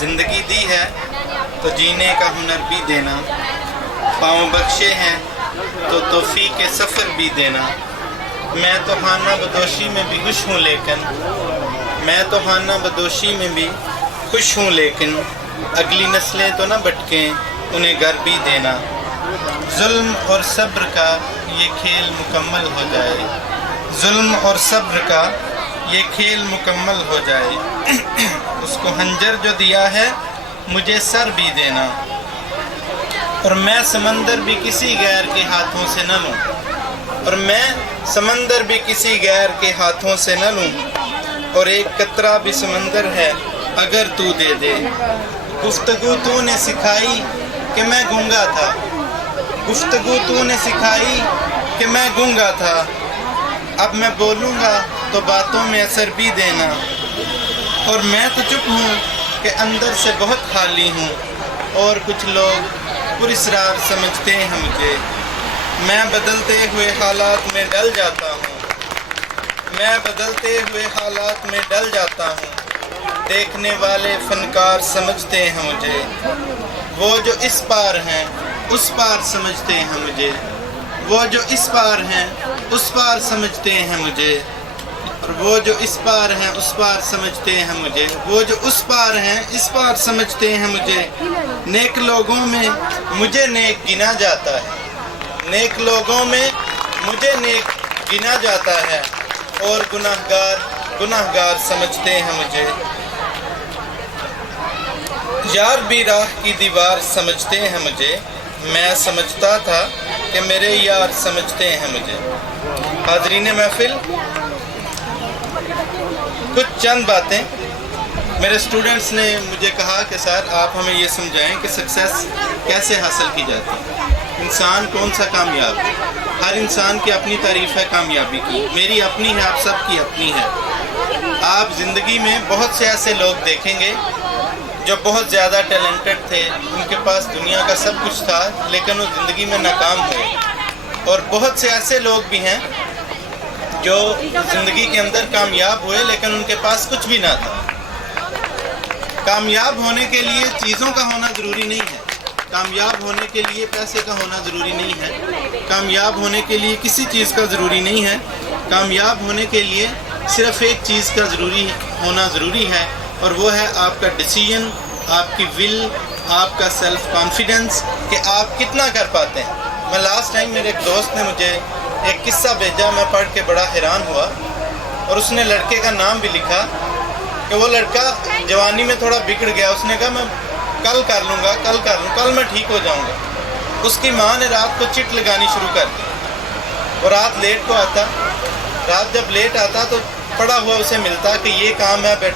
زندگی دی ہے تو جینے کا ہنر بھی دینا، پاؤں بخشے ہیں تو توفیق سفر بھی دینا۔ میں تو خانہ بدوشی میں بھی خوش ہوں لیکن اگلی نسلیں تو نہ بھٹکیں، انہیں گھر بھی دینا۔ ظلم اور صبر کا یہ کھیل مکمل ہو جائے، اس کو خنجر جو دیا ہے مجھے سر بھی دینا، اور میں سمندر بھی کسی غیر کے ہاتھوں سے نہ لوں، اور ایک قطرہ بھی سمندر ہے اگر تو دے دے۔ گفتگو تو نے سکھائی کہ میں گونگا تھا، اب میں بولوں گا تو باتوں میں اثر بھی دینا، اور میں تو چپ ہوں کہ اندر سے بہت خالی ہوں، اور کچھ لوگ پراسرار سمجھتے ہیں مجھے۔ میں بدلتے ہوئے حالات میں ڈل جاتا ہوں، دیکھنے والے فنکار سمجھتے ہیں مجھے۔ وہ جو اس پار ہیں اس پار سمجھتے ہیں مجھے، اور وہ جو اس پار ہیں اس پار سمجھتے ہیں مجھے۔ نیک لوگوں میں مجھے نیک گنا جاتا ہے، اور گناہگار سمجھتے ہیں مجھے۔ یار بھی راہ کی دیوار سمجھتے ہیں مجھے، میں سمجھتا تھا کہ میرے یار سمجھتے ہیں مجھے۔ حاضرین محفل، کچھ چند باتیں میرے سٹوڈنٹس نے مجھے کہا کہ سر آپ ہمیں یہ سمجھائیں کہ سکسیس کیسے حاصل کی جاتی ہے، انسان کون سا کامیاب ہے۔ ہر انسان کی اپنی تعریف ہے کامیابی کی، میری اپنی ہے، آپ سب کی اپنی ہے۔ آپ زندگی میں بہت سے ایسے لوگ دیکھیں گے جو بہت زیادہ ٹیلنٹڈ تھے، ان کے پاس دنیا کا سب کچھ تھا لیکن وہ زندگی میں ناکام ہوئے، اور بہت سے ایسے لوگ بھی ہیں جو زندگی کے اندر کامیاب ہوئے لیکن ان کے پاس کچھ بھی نہ تھا۔ کامیاب ہونے کے لیے چیزوں کا ہونا ضروری نہیں ہے، کامیاب ہونے کے لیے پیسے کا ہونا ضروری نہیں ہے، کامیاب ہونے کے لیے کسی چیز کا ضروری نہیں ہے۔ کامیاب ہونے کے لیے صرف ایک چیز کا ہونا ضروری ہے، اور وہ ہے آپ کا ڈیسیژن، آپ کی ول، آپ کا سیلف کانفیڈنس کہ آپ کتنا کر پاتے ہیں۔ میں لاسٹ ٹائم میرے ایک دوست نے مجھے ایک قصہ بھیجا، میں پڑھ کے بڑا حیران ہوا، اور اس نے لڑکے کا نام بھی لکھا کہ وہ لڑکا جوانی میں تھوڑا بگڑ گیا، اس نے کہا میں کل میں ٹھیک ہو جاؤں گا۔ اس کی ماں نے رات کو چٹ لگانی شروع کر دی، اور رات جب لیٹ آتا تو پڑا ہوا اسے ملتا کہ یہ کام ہے بیٹا